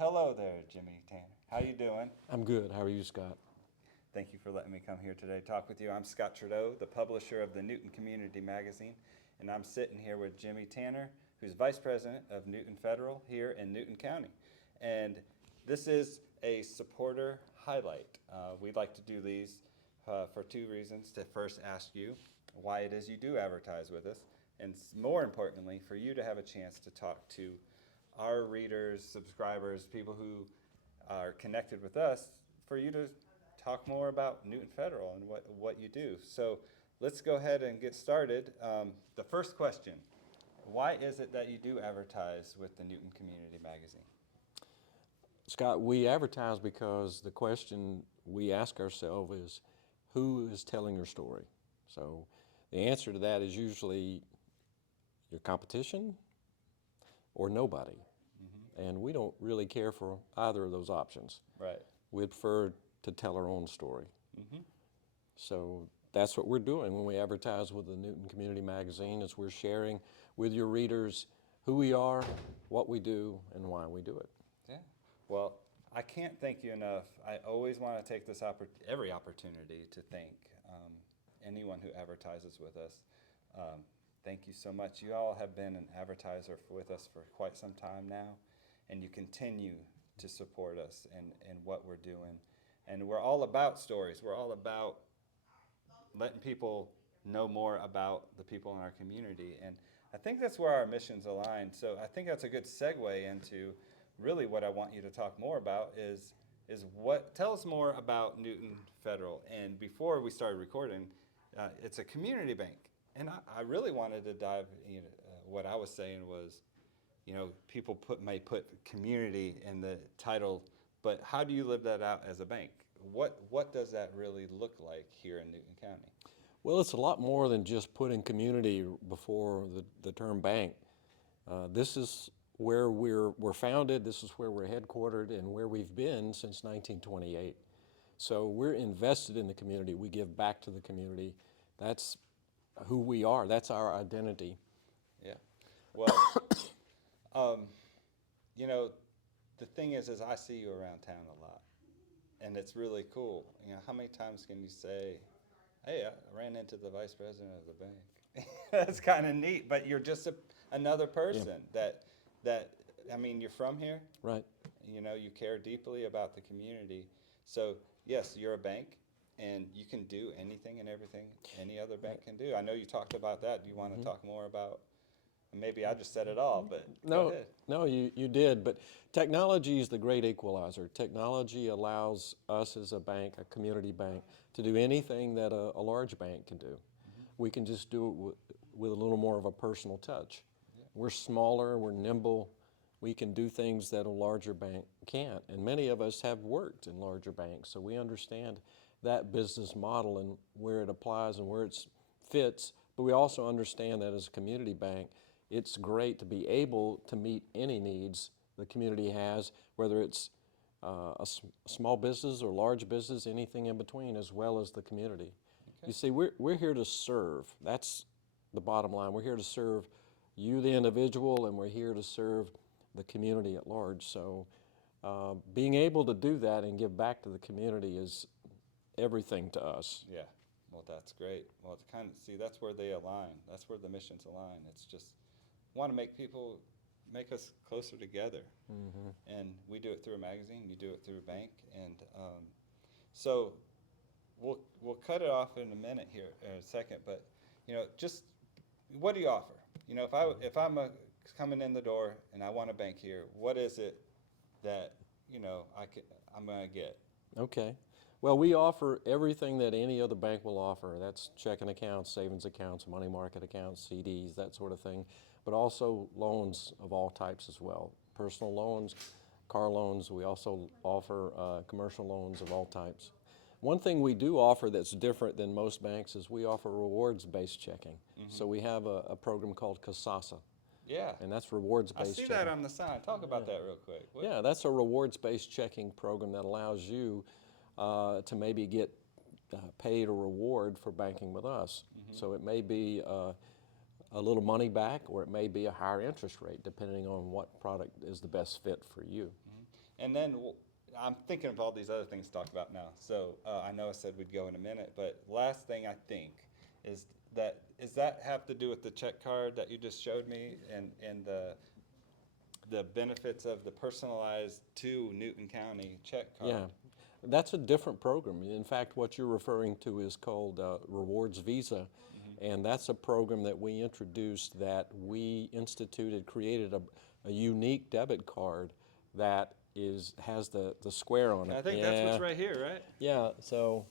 hello there, Jimmy Tanner. How you doing? I'm good. How are you, Scott? Thank you for letting me come here today to talk with you. I'm Scott Tredeau, the publisher of the Newton Community Magazine, and I'm sitting here with Jimmy Tanner, who's Vice President of Newton Federal here in Newton County. And this is a supporter highlight. We'd like to do these for two reasons. To first ask you why it is you do advertise with us, and more importantly, for you to have a chance to talk to our readers, subscribers, people who are connected with us, for you to talk more about Newton Federal and what you do. So let's go ahead and get started. The first question, why is it that you do advertise with the Newton Community Magazine? Scott, we advertise because the question we ask ourselves is, who is telling your story? So the answer to that is usually your competition or nobody. And we don't really care for either of those options. Right. We prefer to tell our own story. So that's what we're doing when we advertise with the Newton Community Magazine, is we're sharing with your readers who we are, what we do, and why we do it. Yeah. Well, I can't thank you enough. I always want to take this every opportunity to thank anyone who advertises with us. Thank you so much. You all have been an advertiser with us for quite some time now, and you continue to support us in what we're doing. And we're all about stories. We're all about letting people know more about the people in our community. And I think that's where our missions align. So I think that's a good segue into really what I want you to talk more about is tell us more about Newton Federal. And before we started recording, it's a community bank. And I really wanted to dive, what I was saying was, people may put community in the title, but how do you live that out as a bank? What does that really look like here in Newton County? Well, it's a lot more than just putting community before the term bank. This is where we're founded, this is where we're headquartered, and where we've been since 1928. So we're invested in the community. We give back to the community. That's who we are. That's our identity. Yeah. Well, the thing is I see you around town a lot, and it's really cool. How many times can you say, hey, I ran into the vice president of the bank? That's kind of neat, but you're just another person that, you're from here. Right. You care deeply about the community. So, yes, you're a bank, and you can do anything and everything any other bank can do. I know you talked about that. Do you want to talk more about, maybe I just said it all, but go ahead. No, you did. But technology is the great equalizer. Technology allows us as a bank, a community bank, to do anything that a large bank can do. We can just do it with a little more of a personal touch. Yeah. We're smaller, we're nimble. We can do things that a larger bank can't. And many of us have worked in larger banks, so we understand that business model and where it applies and where it fits. But we also understand that as a community bank, it's great to be able to meet any needs the community has, whether it's a small business or large business, anything in between, as well as the community. Okay. You see, we're here to serve. That's the bottom line. We're here to serve you, the individual, and we're here to serve the community at large. So being able to do that and give back to the community is everything to us. Yeah. Well, that's great. Well, it's that's where they align. That's where the missions align. It's just want to make us closer together. And we do it through a magazine. You do it through a bank. And so we'll cut it off in a minute here, in a second. But just what do you offer? If I'm coming in the door and I want a bank here, what is it that I'm going to get? Okay. Well, we offer everything that any other bank will offer. That's checking accounts, savings accounts, money market accounts, CDs, that sort of thing, but also loans of all types as well. Personal loans, car loans. We also offer commercial loans of all types. One thing we do offer that's different than most banks is we offer rewards-based checking. So we have a program called Casasa. Yeah. And that's rewards-based checking. I see that on the sign. Talk about that real quick. Yeah, that's a rewards-based checking program that allows you to maybe get paid a reward for banking with us. So it may be a little money back, or it may be a higher interest rate, depending on what product is the best fit for you. And then I'm thinking of all these other things to talk about now. So I know I said we'd go in a minute, but last thing I think is that have to do with the check card that you just showed me and the benefits of the personalized to Newton County check card? Yeah, that's a different program. In fact, what you're referring to is called Rewards Visa, and that's a program that we introduced, that we instituted, created a unique debit card that has the square on it. I think that's what's right here, right? Yeah, so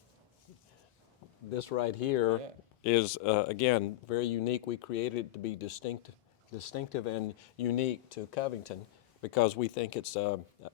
this right here Yeah. is, again, very unique. We created it to be distinctive and unique to Covington because we think it's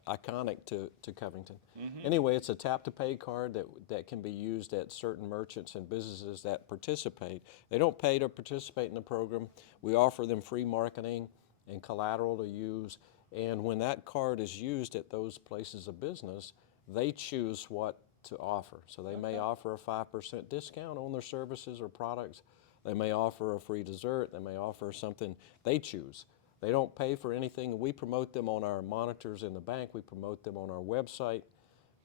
iconic to Covington. Anyway, it's a tap-to-pay card that can be used at certain merchants and businesses that participate. They don't pay to participate in the program. We offer them free marketing and collateral to use. And when that card is used at those places of business, they choose what to offer. So they may offer a 5% discount on their services or products. They may offer a free dessert. They may offer something they choose. They don't pay for anything. We promote them on our monitors in the bank. We promote them on our website.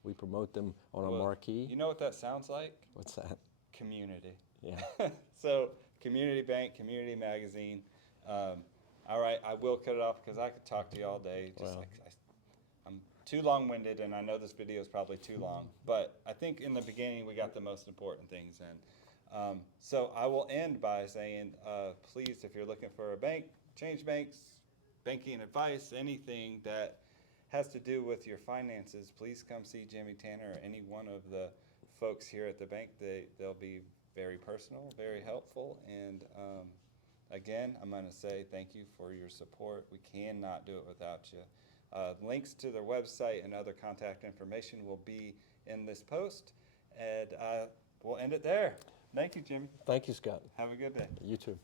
We promote them on our marquee. You know what that sounds like? What's that? Community. Yeah. So, community bank, community magazine. All right, I will cut it off because I could talk to you all day. I'm too long-winded, and I know this video is probably too long. But I think in the beginning we got the most important things in. So I will end by saying, please, if you're looking for a bank, change banks, banking advice, anything that has to do with your finances, please come see Jimmy Tanner or any one of the folks here at the bank. They'll be very personal, very helpful, and again, I'm going to say thank you for your support. We cannot do it without you. Links to their website and other contact information will be in this post, and we'll end it there. Thank you, Jimmy. Thank you, Scott. Have a good day. You too.